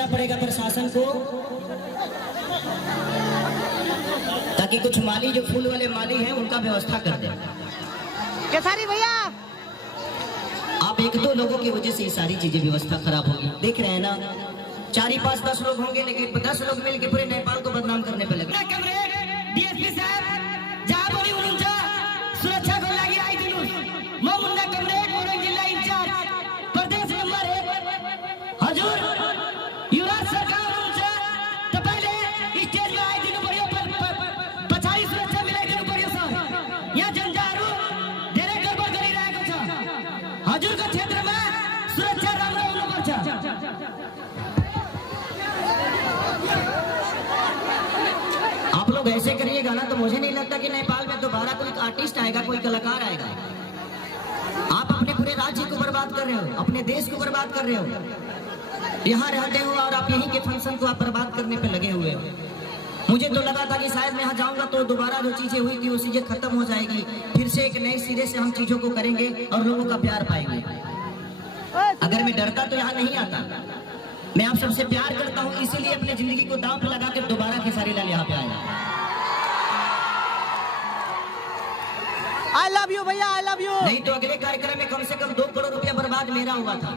भेजना पड़ेगा प्रशासन को, ताकि कुछ माली जो फूल वाले माली हैं उनका व्यवस्था कर दे। केसारी भैया, आप 1-2 लोगों की वजह से ये सारी चीजें व्यवस्था खराब होगी। देख रहे हैं ना, 4 ही 5 10 लोग होंगे, लेकिन 10 लोग मिलकर पूरे नेपाल को बदनाम करने पे लगे। डीएसपी साहब जहाँ बनी उनका सुरक्षा को लगी आई दिनुस मो मुन्ना कमरेड मोरंग जिला इंचार्ज प्रदेश नंबर 1 हजूर युवराज सरकार उनसे तो पहले स्टेज में आई दिनु बढ़िया पछाड़ी सुरक्षा मिलाई दिनु बढ़िया सर। यहाँ जंजारू ढेरे गड़बड़ करी रहा है कुछ हजूर का क्षेत्र में सुरक्षा राम राम नंबर छ। आप लोग ऐसे करिएगा ना तो मुझे नहीं लगता कि नेपाल में दोबारा कोई आर्टिस्ट आएगा, कोई कलाकार आएगा। आप अपने पूरे राज्य को बर्बाद कर रहे हो, अपने देश को बर्बाद कर रहे हो। यहाँ रहते हो और आप यहीं के फंक्शन को आप बर्बाद करने पे लगे हुए हो। मुझे तो लगा था कि शायद मैं यहाँ जाऊंगा तो दोबारा जो चीजें हुई थी वो चीजें खत्म हो जाएगी, फिर से एक नए सिरे से हम चीजों को करेंगे और लोगों का प्यार पाएंगे। अगर मैं डरता तो यहाँ नहीं आता। मैं आप सबसे प्यार करता हूँ, इसीलिए अपनी जिंदगी को दांव पे लगा के दोबारा खेसारी लाल यहाँ पे आया। आई लव यू भैया, आई लव यू। नहीं तो अगले कार्यक्रम में कम से कम 2 करोड़ रुपया बर्बाद मेरा हुआ था।